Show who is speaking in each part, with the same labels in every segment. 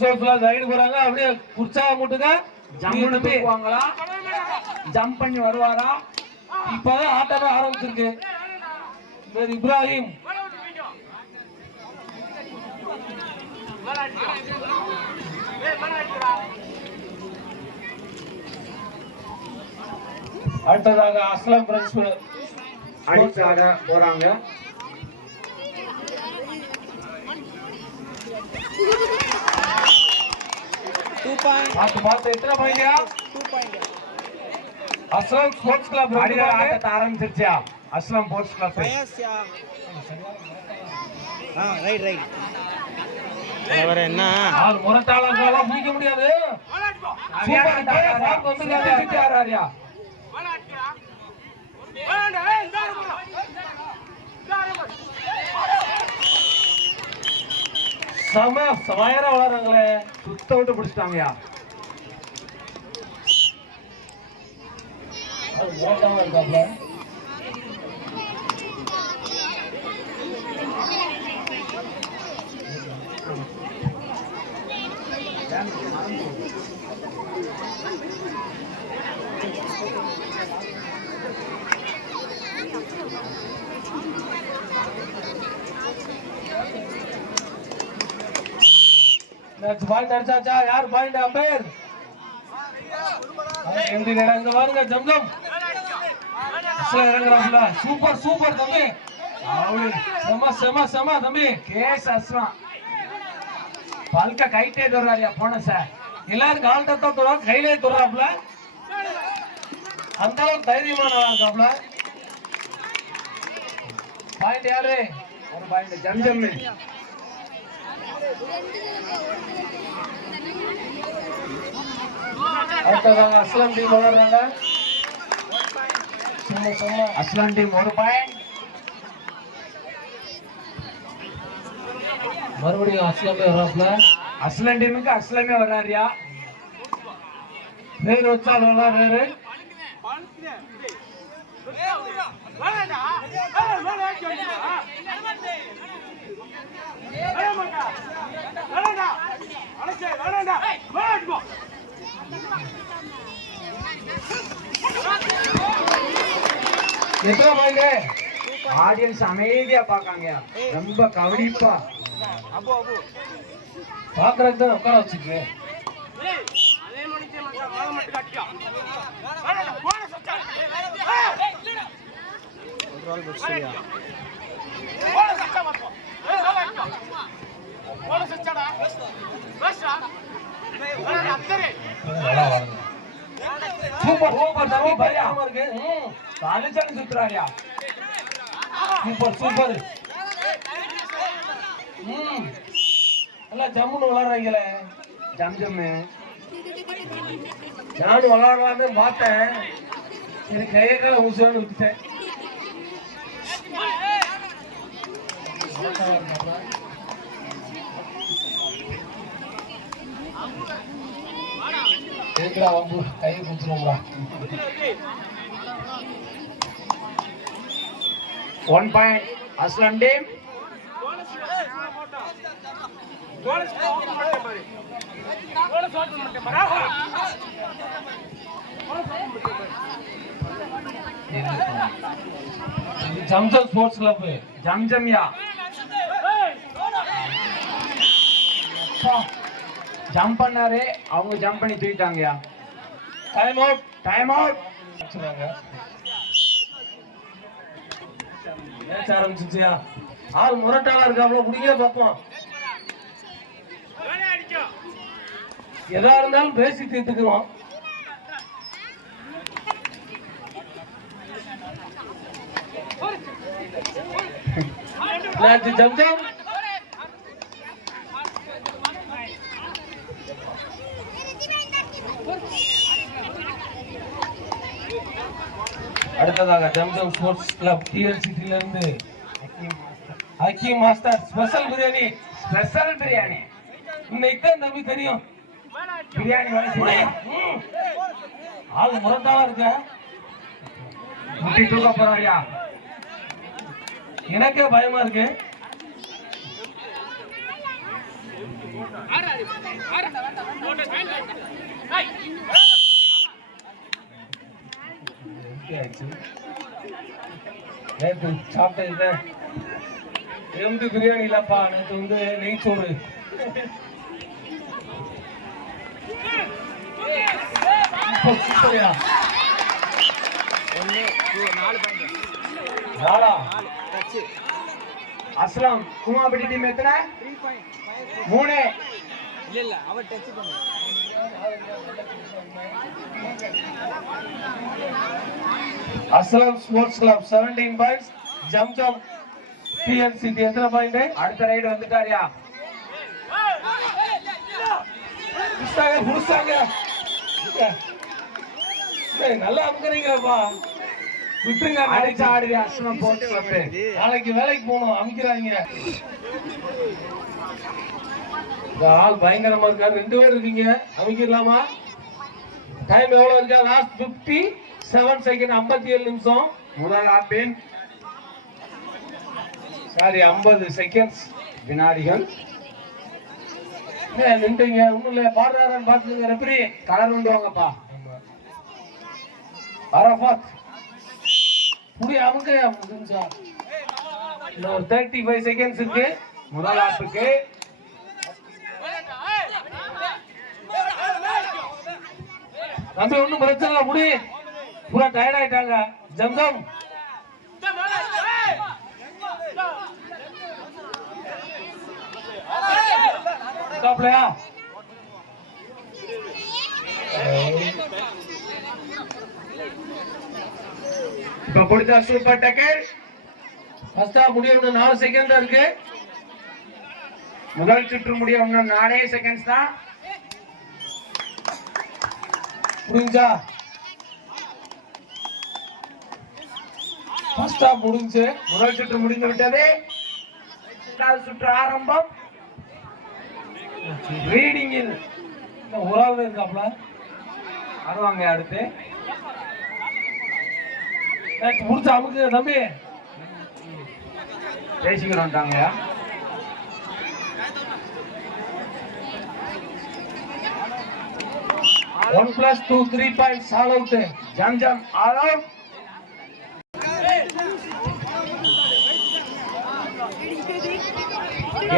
Speaker 1: சோர்ஸ்ல ride போறாங்க. அப்படியே உற்சாகம் முட்டுங்க.
Speaker 2: ஜம்முன்னு தூக்குவாங்களா ஜம்ப் பண்ணி வருவாரா?
Speaker 1: இப்பதான் ஆட்டமே ஆரம்பிச்சிருக்கு. இப்ராஹிம். அடுத்ததாக அஸ்லாம் பிரெண்ட்ஸ்
Speaker 2: அடிச்சாக போறாங்க.
Speaker 1: பார்த்து பார்த்து எத்தனை பாயிண்டியா அஸ்லாம் ஸ்போர்ட்ஸ் கிளப்
Speaker 2: அடிதார ஆட்டத்தை ஆரம்பிச்சிருச்சியா? அஸ்லாம் ஸ்போர்ட்ஸ் கிளப்
Speaker 3: ரைட் ரைட் வேற என்ன?
Speaker 1: ஆள் முரட்டாளர்களெல்லாம் பிடிக்க முடியாது. சூப்பர் கே ஃபாக் வந்து
Speaker 2: ஆறாரியா
Speaker 1: செம சமயரா வளர்றாங்களே.
Speaker 2: சுத்த விட்டு பிடிச்சிட்டாங்கயா
Speaker 1: அது ஓட்டமா இருக்காப்ல மேட்ச் பாயிண்ட் அடிச்சாச்சா? யார் பாயிண்ட் அம்பையர் எந்த நேரம் பாருங்க ஜம்ஜம். அசல சூப்பர் சூப்பர் தம்பி. செம செம செம தம்பி.
Speaker 2: கேஸ் அஸ்மா பல்க கைட்டே தர்றாரியா போன சார்
Speaker 1: எல்லாரும் கால் தத்தா தொட கையிலே தொடுறாப்ல அந்த அளவுக்கு தைரியமானவா இருக்காப்ல பாயிண்ட் யாரு?
Speaker 2: ஒரு பாயிண்ட் ஜம்ஜம்மு
Speaker 1: அடுத்ததாக அஸ்லாம் டீம் வளர்றாங்க சும்மா சும்மா
Speaker 2: அஸ்லாம் டீம் ஒரு பாயிண்ட்
Speaker 1: மறுபடியும் அஸ்லாமே வர்றாப்ல
Speaker 2: அஸ்லாம் டீமுக்கு அஸ்லாமே வர்றாரியா
Speaker 1: வேறு வச்சால் வரலாம் வேறு எத்தனை பாயிண்ட்
Speaker 2: ஆடியன்ஸ் அமைதியா பாக்காங்க ரொம்ப கவனிப்பா.
Speaker 1: பாக்குறதுக்கு தான் உட்கார வச்சுக்கு வாருங்க
Speaker 2: சூப்பர் சூப்பர் தம்பி
Speaker 1: இருக்கு. Super super. ம். ஜம்முன்னு விளாடுறாங்களே.
Speaker 2: ஜம் ஜம்மு
Speaker 1: நானும் விளாடலான்னு பார்த்தேன். ஊசுன்னு விட்டுட்டேன். எதுக்குடா வம்பு கையை குத்துருவோம்டா
Speaker 2: one point Aslam team
Speaker 1: Jamjam sports club
Speaker 2: ஜம்ஜம்யா ஜம்யா ஜம்ப் பண்ணாரு அவங்க ஜம்ப் பண்ணி தூக்கிட்டாங்கயா
Speaker 1: time out
Speaker 2: time out
Speaker 1: match ஆரம்பிச்சிச்சியா ஆள் முரட்டாளா இருக்காப்ல முடிங்க பார்ப்போம். எதா இருந்தாலும் பேசி தீர்த்துக்கிறோம் மேட்ச் ஜம்ஜம் அடுத்ததாக ஜம்ஜம் ஸ்போர்ட்ஸ் கிளப் டிஎல்சிடில இருந்து Hakeem master special biryani
Speaker 2: special biryani
Speaker 1: இன்னைக்கு தான் தம்பி தெரியும்.
Speaker 2: பிரியாணி வயசு
Speaker 1: ஆள் முரட்டாளா இருக்க?
Speaker 2: முட்டி தூக்க போறாரியா
Speaker 1: எனக்கே பயமா இருக்கு. Empty ஆயிடுச்சு. நேத்து சாப்பிட்டது எம்பி பிரியாணி இல்லப்பா நேத்து வந்து நெய் சோறு சூப்பர், சூப்பர்யா.
Speaker 3: ஒன்று நாலு பாயிண்ட்
Speaker 1: நாளா
Speaker 3: டச்சு
Speaker 2: அஸ்லாம் குமாபடி டீம் எத்தனை மூணு
Speaker 3: இல்லை இல்லை அவர் டச் பண்ணு
Speaker 1: Aslam sports club seventeen points ஜம் ஜம் டிஎன்சிடி எத்தனை பாயிண்ட்
Speaker 2: அடுத்த ரைடு வந்துட்டாரியா.
Speaker 1: புடிச்சாங்க புடிச்சாங்க. நல்லா அமுக்குறீங்கப்பா விட்டுருங்க
Speaker 2: அடிச்சு ஆடுது அஸ்லாம் போட்டு
Speaker 1: நாளைக்கு வேலைக்கு போகணும் அமுக்கிறாங்க. ஆள் பயங்கரமா இருக்காரு. ரெண்டு பேர் இருக்கீங்க. அமைக்கிடலாமா? டைம் எவ்வளவு இருக்கா? லாஸ்ட் பிப்டி செவன் செகண்ட் ஐம்பத்தி ஏழு நிமிஷம்.
Speaker 2: முதல் ஆப்பின்
Speaker 1: சாரி ஐம்பது செகண்ட்ஸ்
Speaker 2: வினாடிகள்.
Speaker 1: நின்றுங்க. ஒண்ணும் இல்ல பாடுறாரான்னு பாத்துங்க ரெப்பரி
Speaker 2: கலர் கொண்டு வாங்கப்பா.
Speaker 1: அரபாத் புடி அவங்க ஒரு தேர்ட்டி ஃபைவ் செகண்ட்ஸ் இருக்கு
Speaker 2: முதல் ஆப்புக்கு
Speaker 1: தம்பி ஒன்றும் பிரச்சனை இல்லை முடி பூரா டயர்ட் ஆயிட்டாங்க ஜம்ஜம் காப்லையா
Speaker 2: இப்ப பிடிச்ச சூப்பர் டக்கர்
Speaker 1: ஃபர்ஸ்டா முடியணும் நாலு செகண்ட் தான் இருக்கு
Speaker 2: முதல் சுற்று முடிய இன்னும் நாலே செகண்ட்ஸ் தான்
Speaker 1: முடிஞ்சா ஃபர்ஸ்ட் ஹாஃப் முடிஞ்சு
Speaker 2: முதல் சுற்று முடிந்து விட்டது. இரண்டாவது சுற்று ஆரம்பம். ரீடிங்கில்
Speaker 1: உறவு ஒரு இருக்காப்ல?
Speaker 2: வருவாங்க அடுத்து.
Speaker 1: நேற்று முடிச்சு அமுக்கு தம்பி.
Speaker 2: பேசிக்கிட்டு
Speaker 1: one plus two three point all out
Speaker 2: Jam Jam all out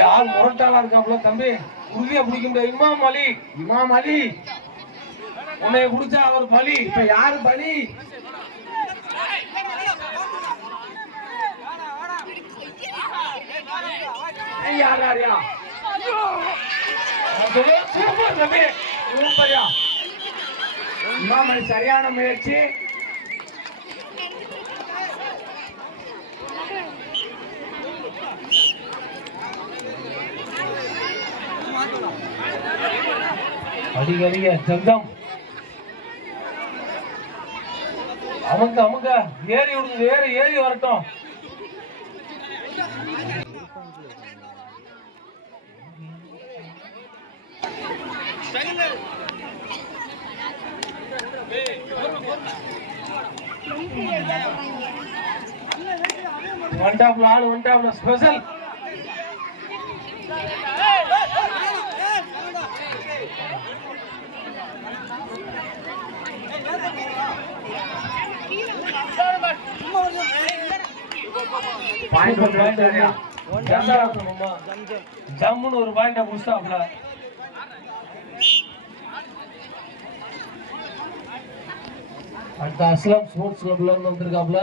Speaker 1: யார் முரட்டாளா இருக்காப்ல தம்பி? உறுதியா பிடிக்க முடியாது. இமாம் அலி.
Speaker 2: இமாம் அலி.
Speaker 1: உன்னை குடிச்சா அவர் பலி.
Speaker 2: இப்ப யாரு பலி? யார் யாரியா
Speaker 1: சூப்பர் தம்பி.
Speaker 2: சூப்பர்யா இமாம் அலி சரியான முயற்சி.
Speaker 1: அடிக்க அடிக்க சந்தம் அமுங்க அமுங்க ஏறி விடுங்க ஏறி ஏறி வரட்டும். ஒன் டாப்ல ஆள் ஒன் டாப்ல ஸ்பெஷல்
Speaker 2: பாயிண்ட்
Speaker 1: ஒரு பாயிண்ட்
Speaker 2: வந்துட்டாரியா
Speaker 1: ஜம்முன்னு ஒரு பாயிண்ட முடிச்சாப்ல அடுத்த அஸ்லாம் ஸ்போர்ட்ஸ் கிளப்ல இருந்து வந்திருக்காப்ல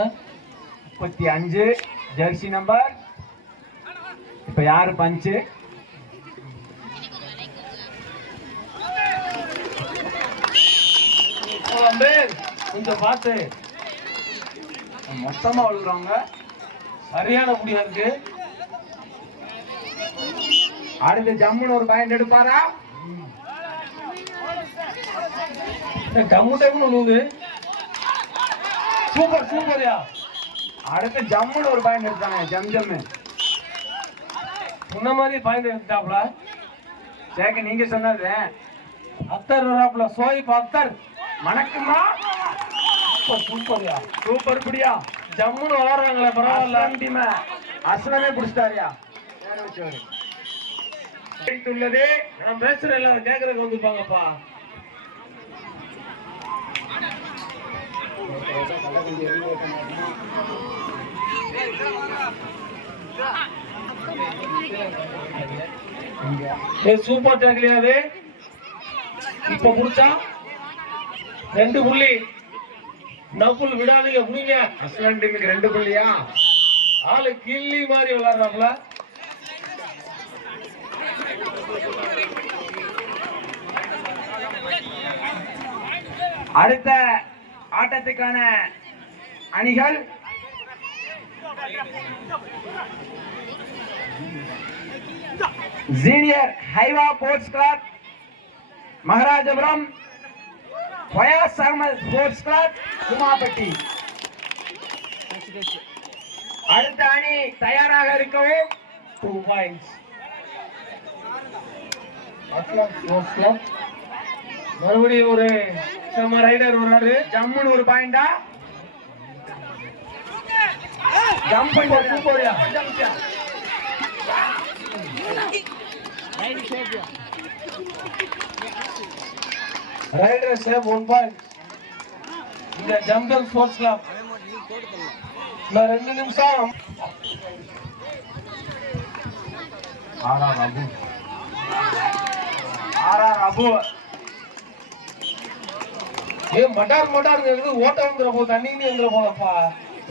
Speaker 2: முப்பத்தி அஞ்சு ஜெர்சி நம்பர் இப்ப யாரு பஞ்சு
Speaker 1: கொஞ்சம் பார்த்து.
Speaker 2: மொத்தமா விழுறாங்க
Speaker 1: சரியான முடியா இருக்கு.
Speaker 2: அடுத்து ஜம்முன்னு ஒரு பயன் எடுப்பாரா?
Speaker 1: ஜம்மு டைம்னு விழுவுது சூப்பர் சூப்பர்யா
Speaker 2: அடுத்து ஜம்முன்னு ஒரு பயன் எடுத்தாங்க ஜம் ஜம்மு.
Speaker 1: முன்ன மாதிரி பயன் எடுத்தாப்ல
Speaker 2: சேக்க நீங்க சொன்னது.
Speaker 1: அத்தர் வராப்ல சோயிப் அத்தர்
Speaker 2: வணக்கம்மா.
Speaker 1: சூப்பர் சூப்பர்யா
Speaker 2: சூப்பர் புடியா
Speaker 1: ஜம்முன்னு வளர்றாங்களே பரவாயில்ல.
Speaker 2: அஸ்லமே புடிச்சிட்டாரியா. உள்ளது
Speaker 1: நான் பேசுறேன் இல்ல கேக்குறதுக்கு வந்துப்பாங்கப்பா சூப்பர் டேக்லியாது இப்ப புடிச்சா? ரெண்டு புள்ளி. நகுல் விடாதீங்க முடிங்க
Speaker 2: அஸ்லான் டீமுக்கு ரெண்டு புள்ளியா?
Speaker 1: ஆளு கில்லி மாதிரி விளையாடுறாப்ல
Speaker 2: அடுத்த ஆட்டத்துக்கான அணிகள். Junior ஹைவா sports club Maharajapuram. Fayaz Ahmed sports club
Speaker 3: touch
Speaker 2: அடுத்த அணி தயாராக இருக்கவும்
Speaker 1: டூ பாயிண்ட்ஸ் ஸ்போர்ட்ஸ் கிளப் மறுபடியும் ஒரு செம்ம ரைடர் வராரு
Speaker 2: ஜம்முன்னு ஒரு பாயிண்டா ஜம்ப் பண்ணி சூப்பர்யா
Speaker 3: ரைட் சேஃப்டியா
Speaker 1: ரைடர் சேவ் ஒன் பாயிண்ட் இந்த ஜம்கல் ஸ்போர்ட்ஸ் கிளப்
Speaker 3: அவன் மட்டும் நீ போட்டு தரல
Speaker 1: இன்னும் ரெண்டு நிமிஷம்.
Speaker 2: ஆர்ஆர் அபு. ஆர்ஆர் அபு.
Speaker 1: ஏ மட்டார் மட்டார் இருக்குது. ஓட்ட வந்துட தண்ணி வந்துட போதப்பா.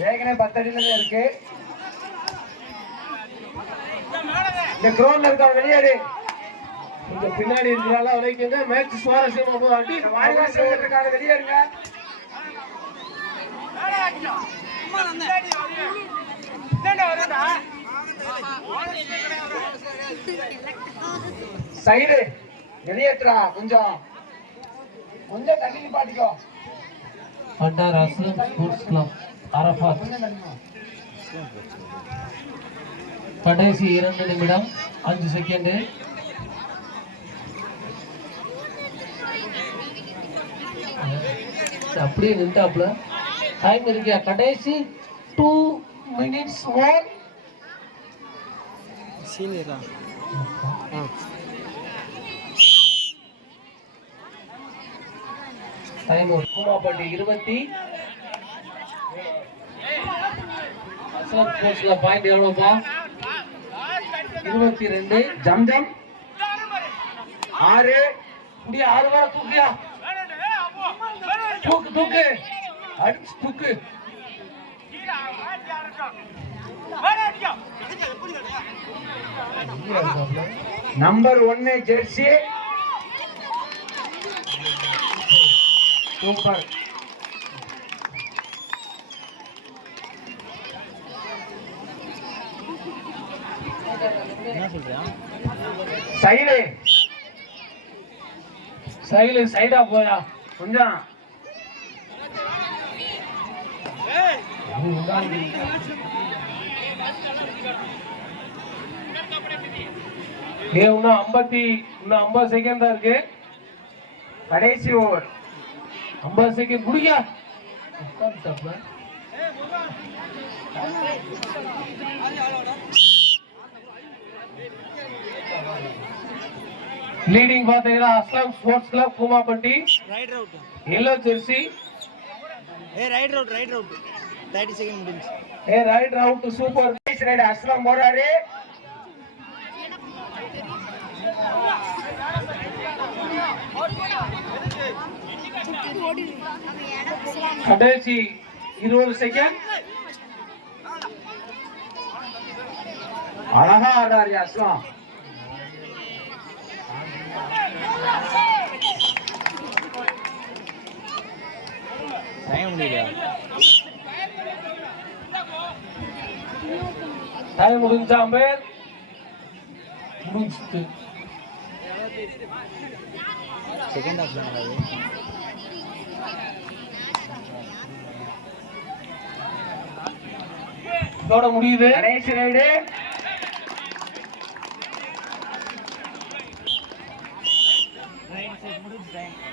Speaker 2: ஏற்கனவே பத்தடியில இருக்கு. இந்த கிரௌண்ட்ல இருக்க வெளியேறு
Speaker 1: கொஞ்சம் பின்னாடி இருக்கிறால வரைக்கும் மேட்ச் சுவாரஸ்யமா
Speaker 2: இருக்காங்க வெளியேறுங்க. சைடு வெளியேற்றுறா கொஞ்சம். கொஞ்சம் தண்ணி நிப்பாட்டிக்கோ.
Speaker 1: Aslam sports club Arafat. கடைசி இரண்டு நிமிடம் அஞ்சு செகண்ட். அப்படியே நின்றாப்ல டைம் இருக்கியா கடைசி டூ மினிட்ஸ் மோர்
Speaker 3: சீனியரா
Speaker 1: டைம் கூமாப்பட்டி இருபத்தி. அசோக் ஸ்போர்ட்ஸ்ல பாயிண்ட் எவ்வளோப்பா இருபத்தி ரெண்டு.
Speaker 2: ஜம்ஜம். ஆறு.
Speaker 1: முடியா ஆறு வாரம் தூக்கியா? தூக்கு தூக்கு. அடிச்சு தூக்கு.
Speaker 2: நம்பர் ஒன்னு ஜெர்சி. சூப்பர் சைடு
Speaker 1: சைடு சைடா போயா
Speaker 2: கொஞ்சம்
Speaker 1: ஏ இன்னும் ஐம்பத்தி இன்னும் ஐம்பது செகண்ட் தான் இருக்கு.
Speaker 2: கடைசி ஓவர்
Speaker 1: ஐம்பது செகண்ட் குடியா உட்காந்துட்டாப்ல லீடிங் பாத்தீங்கன்னா Aslam sports club Koomapatti
Speaker 3: raid out
Speaker 1: yellow jersey
Speaker 3: ஏ raid out raid out thirty second முடிஞ்சு.
Speaker 1: ஏ raid out super
Speaker 2: raid Aslam போறாரு.
Speaker 1: கடைசி இருபது செகண்ட்
Speaker 2: அழகா ஆடுறாரு அஸ்லாம்.
Speaker 3: டைம் முடியல
Speaker 1: டைம் முடிஞ்சா அம்பேர் முடிஞ்சுட்டு
Speaker 3: செகண்ட் ஹாஃப் தான்
Speaker 1: இதோட முடியுது
Speaker 2: கடைசி ரைடு
Speaker 3: ரைட் சைடு முடிஞ்சு